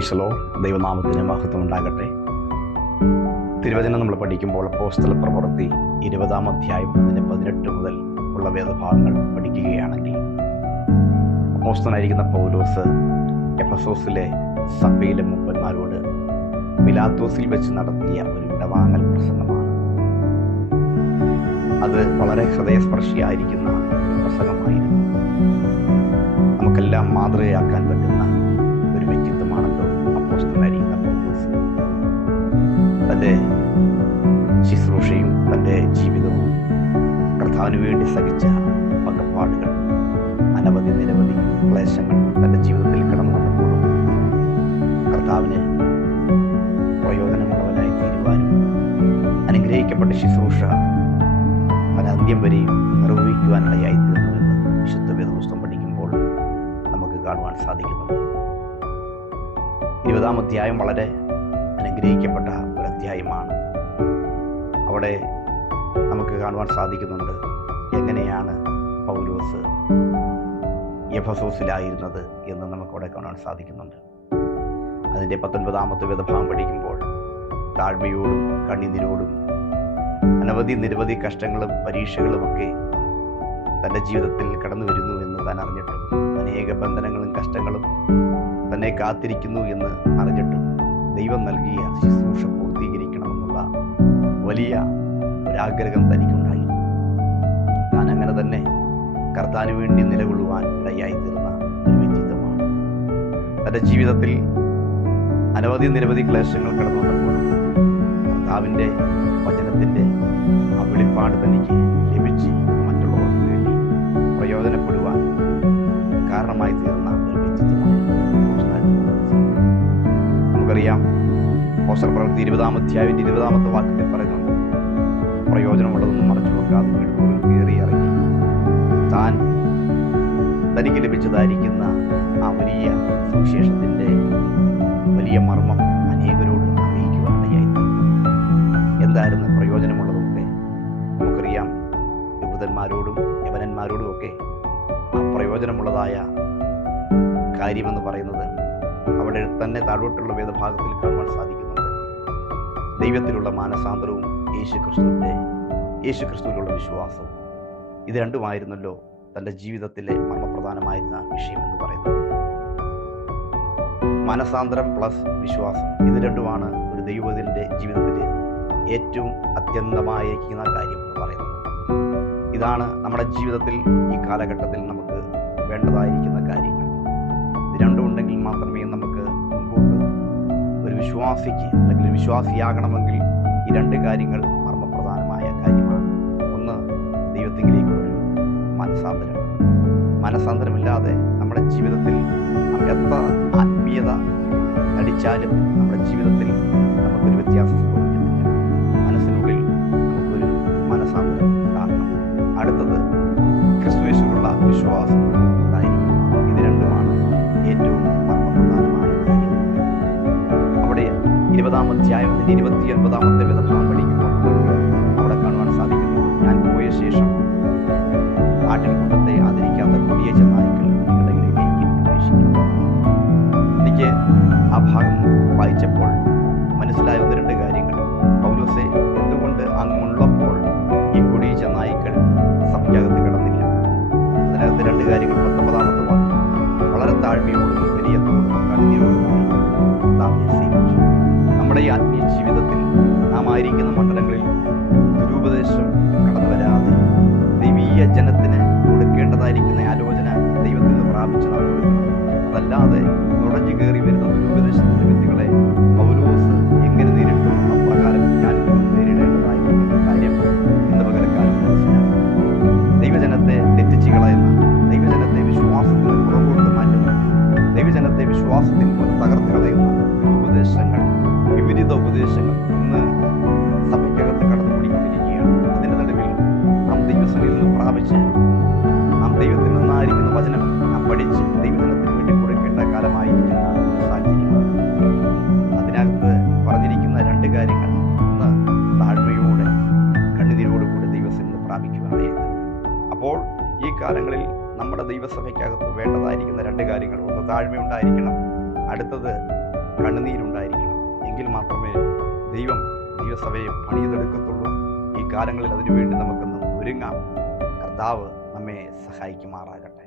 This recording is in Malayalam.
Praise the Lord. ദൈവനാമത്തിന് മഹത്വം ഉണ്ടാകട്ടെ. തിരുവചനം നമ്മൾ പഠിക്കുമ്പോൾ അപ്പോസ്തല പ്രവൃത്തി 20-ാം അധ്യായം അതിൻ്റെ 18 മുതൽ ഉള്ള വേദഭാഗങ്ങൾ പഠിക്കുകയാണെങ്കിൽ, അപ്പോസ്തലനായിരിക്കുന്ന പൗലോസ് എഫെസോസിലെ സഭയിലെ മൂപ്പന്മാരോട് പിലാത്തോസിൽ വെച്ച് നടത്തിയ ഒരു വിടവാങ്ങൽ പ്രസംഗമാണ്. അത് വളരെ ഹൃദയസ്പർശിയായിരിക്കുന്ന ഒരു പ്രസംഗമായിരുന്നു. നമുക്കെല്ലാം മാതൃകയാക്കാൻ പറ്റുന്ന ഒരു വ്യക്തിത്വമാണല്ലോ അപ്പോസ്തലനായിരിക്കുന്ന പൗലോസ്. തൻ്റെ ശുശ്രൂഷയും തൻ്റെ ജീവിതവും കർത്താവിന് വേണ്ടി സഹിച്ച പകപ്പാടുകൾ, നിരവധി ക്ലേശങ്ങൾ തൻ്റെ ജീവിതത്തിൽ കടന്നു വന്നപ്പോഴും കർത്താവിന് പ്രയോജനമുള്ളവനായി തീരുവാനും അനുഗ്രഹിക്കപ്പെട്ട ശുശ്രൂഷ അന്ത്യം വരെയും നിർവഹിക്കുവാനിടയായി തീർന്നുവെന്ന് വിശുദ്ധ വേദപുസ്തകം പഠിക്കുമ്പോൾ നമുക്ക് കാണുവാൻ സാധിക്കുന്നുണ്ട്. 20-ാം അധ്യായം വളരെ അനുഗ്രഹിക്കപ്പെട്ട ഒരു അധ്യായമാണ്. അവിടെ നമുക്ക് കാണുവാൻ സാധിക്കുന്നുണ്ട് എങ്ങനെയാണ് പൗലോസ് എഫെസോസിലായിരുന്നത് എന്ന് നമുക്കവിടെ കാണാൻ സാധിക്കുന്നുണ്ട്. അതിൻ്റെ 19-ാമത്തെ വേദഭാഗം പഠിക്കുമ്പോൾ താഴ്മയോടും കണ്ണുനീരോടും നിരവധി കഷ്ടങ്ങളും പരീക്ഷകളുമൊക്കെ തൻ്റെ ജീവിതത്തിൽ കടന്നു വരുന്നു എന്ന് താൻ അറിഞ്ഞിട്ടും, അനേക ബന്ധനങ്ങളും കഷ്ടങ്ങളും തന്നെ കാത്തിരിക്കുന്നു എന്ന് അറിഞ്ഞിട്ടും ദൈവം നൽകിയ ശുശ്രൂഷ പൂർത്തീകരിക്കണമെന്നുള്ള വലിയ ഒരാഗ്രഹം തനിക്കുണ്ടായിരുന്നു. താൻ അങ്ങനെ തന്നെ കർത്താവിന് വേണ്ടി നിലകൊള്ളുവാൻ ഇടയായി തീർന്ന ഒരു വ്യക്തിത്വമാണ്. തൻ്റെ ജീവിതത്തിൽ നിരവധി ക്ലേശങ്ങൾ കടന്നു വന്നപ്പോഴും കർത്താവിൻ്റെ വചനത്തിൻ്റെ ആ വെളിപ്പാട് തനിക്ക് ലഭിച്ച് മറ്റുള്ളവർക്ക് വേണ്ടി പ്രയോജനപ്പെടുവാൻ കാരണമായി തീർന്ന ഒരു വ്യക്തിത്വമായിരുന്നു. നമുക്കറിയാം, അപ്പോസ്തല പ്രവൃത്തി 20-ാം അധ്യായത്തിൻ്റെ 20-ാമത്തെ വാക്യത്തിൽ പറയുന്നുണ്ട്, പ്രയോജനമുള്ളതൊന്നും മറച്ചു വെക്കാതെ വീടുകളിൽ കയറി ഇറങ്ങി താൻ തനിക്ക് ലഭിച്ചതായിരിക്കുന്ന ആ വലിയ സുവിശേഷത്തിൻ്റെ വലിയ മർമ്മം അനേകരോട് അറിയിക്കുവാനിടയായി. എന്തായിരുന്നു പ്രയോജനമുള്ളതൊക്കെ നമുക്കറിയാം. യഹൂദന്മാരോടും യവനന്മാരോടും ഒക്കെ ആ പ്രയോജനമുള്ളതായ കാര്യമെന്ന് പറയുന്നത് അവിടെ തന്നെ താഴോട്ടുള്ള വേദഭാഗത്തിൽ കാണുവാൻ സാധിക്കുന്നുണ്ട്. ദൈവത്തിലുള്ള മാനസാന്തരവും യേശുക്രിസ്തുവിലുള്ള വിശ്വാസവും. ഇത് രണ്ടുമായിരുന്നല്ലോ തൻ്റെ ജീവിതത്തിലെ മർമ്മപ്രധാനമായിരുന്ന വിഷയം എന്ന് പറയുന്നത്. മനസാന്തരം പ്ലസ് വിശ്വാസം, ഇത് രണ്ടുമാണ് ഒരു ദൈവത്തിൻ്റെ ജീവിതത്തിൽ ഏറ്റവും അത്യന്തമായിരിക്കുന്ന കാര്യം എന്ന് പറയുന്നത്. ഇതാണ് നമ്മുടെ ജീവിതത്തിൽ ഈ കാലഘട്ടത്തിൽ നമുക്ക് വേണ്ടതായിരിക്കുന്ന കാര്യങ്ങൾ. ഇത് രണ്ടും ഉണ്ടെങ്കിൽ മാത്രമേ നമുക്ക് മുൻപോട്ട് ഒരു വിശ്വാസിക്ക് അല്ലെങ്കിൽ ഒരു വിശ്വാസിയാകണമെങ്കിൽ ഈ രണ്ട് കാര്യങ്ങൾ മർമ്മപ്രധാനമായ കാര്യമാണ്. ഒന്ന്, ദൈവത്തിങ്കിലേക്കുള്ളൊരു മനസാന്തരമില്ലാതെ നമ്മുടെ ജീവിതത്തിൽ എത്ര ആത്മീയത നടിച്ചാലും നമ്മുടെ ജീവിതത്തിൽ നമുക്കൊരു വ്യത്യാസം സംഭവിക്കത്തില്ല. മനസ്സിനുള്ളിൽ നമുക്കൊരു മനസാന്തരം ഉണ്ടാകണം. അടുത്തത്, ക്രിസ്തുയേശുവിലുള്ള വിശ്വാസം ഉണ്ടായിരിക്കും. ഇത് രണ്ടുമാണ് ഏറ്റവും മർമ്മപ്രധാനമായ കാര്യം. അവിടെ 20-ാം അധ്യായത്തിൻ്റെ 29-ാമത്തെ വേദഭാഗം പഠിക്കുമ്പോൾ അവിടെ കാണുവാൻ സാധിക്കുന്നത്, ഞാൻ പോയ ശേഷം ആട്ടിൻകൂട്ടത്തെ ആദരിക്കാത്ത കൊടിയ ചെന്നായ്ക്കൾ നിങ്ങളുടെ ഇടയിലേക്ക് പ്രവേശിക്കും. എനിക്ക് ആ ഭാഗം വായിച്ചപ്പോൾ മനസ്സിലായ 1-2 കാര്യങ്ങൾ. പൗലോസേ, എന്തുകൊണ്ട് അങ്ങുള്ളപ്പോൾ ഈ കൊടിയ ചെന്നായ്ക്കൾ സഭയ്ക്കകത്ത് കിടന്നില്ല? അതിനകത്ത് 2 കാര്യങ്ങൾ. 19-ാമത്തെ വാക്യം, വളരെ താഴ്മയോടും വിനയത്തോടും കണ്ണുനീരോടും കർത്താവിനെ സേവിച്ചു. നമ്മുടെ ഈ ആത്മീയ ജീവിതത്തിൽ നാം ആയിരിക്കുന്ന മണ്ഡലങ്ങളിൽ ദുരുപദേശം കടന്നു വരാതെ ദൈവീയ ജനത്തിന് കൊടുക്കേണ്ടതായിരിക്കുന്ന ആലോചന ദൈവത്തിൽ നിന്ന് പ്രാപിച്ച് നാം കൊടുക്കണം. അതല്ലാതെ നുഴഞ്ഞു കയറി വരുന്ന ദുരുപദേശത്തിൻ്റെ വ്യക്തികളെ പൗലോസ് എങ്ങനെ നേരിട്ടു, അപ്രകാരം ഞാൻ നേരിടേണ്ടതായിരിക്കുന്ന കാര്യം ഇന്ന് പകരക്കാലം മനസ്സിലാക്കണം. ദൈവജനത്തെ തെറ്റിച്ച് കളയുന്ന, ദൈവജനത്തെ വിശ്വാസത്തിൽ നിന്ന് പുറകോട്ട് മാറ്റുന്ന, ദൈവജനത്തെ വിശ്വാസത്തിൽ നിന്ന് തകർത്ത് കളയുന്ന ഉപദേശങ്ങൾ, വിപരീത ഉപദേശങ്ങൾ ഇന്ന് സഭയ്ക്കകത്ത് കടന്നുകൂടിക്കൊണ്ടിരിക്കുകയാണ്. അതിൻ്റെ നടുവിൽ നാം ദൈവസഭയിൽ നിന്ന് പ്രാപിച്ച് നാം ദൈവത്തിൽ നിന്നായിരിക്കുന്ന വചനം നാം പഠിച്ച് ദൈവജനത്തിന് വേണ്ടി കൊടുക്കേണ്ട കാലമായിരിക്കുന്ന ഒരു സാഹചര്യമാണ്. അതിനകത്ത് പറഞ്ഞിരിക്കുന്ന 2 കാര്യങ്ങൾ. ഒന്ന്, താഴ്മയോടെ കണ്ണുനീരോടുകൂടി ദൈവത്തിൽ നിന്ന് പ്രാപിക്കുവാനായിട്ട്. അപ്പോൾ ഈ കാലങ്ങളിൽ നമ്മുടെ ദൈവസഭയ്ക്കകത്ത് വേണ്ടതായിരിക്കുന്ന 2 കാര്യങ്ങൾ. ഒന്ന്, താഴ്മയുണ്ടായിരിക്കണം. അടുത്തത് കണ്ണുനീരുണ്ടായിരിക്കണം. എങ്കിൽ മാത്രമേ ദൈവസഭയെ പണിതെടുക്കത്തുള്ളൂ. ഈ കാലങ്ങളിൽ അതിനുവേണ്ടി നമുക്കൊന്ന് ഒരുങ്ങാം. കർത്താവ് നമ്മെ സഹായിക്കുമാറാകട്ടെ.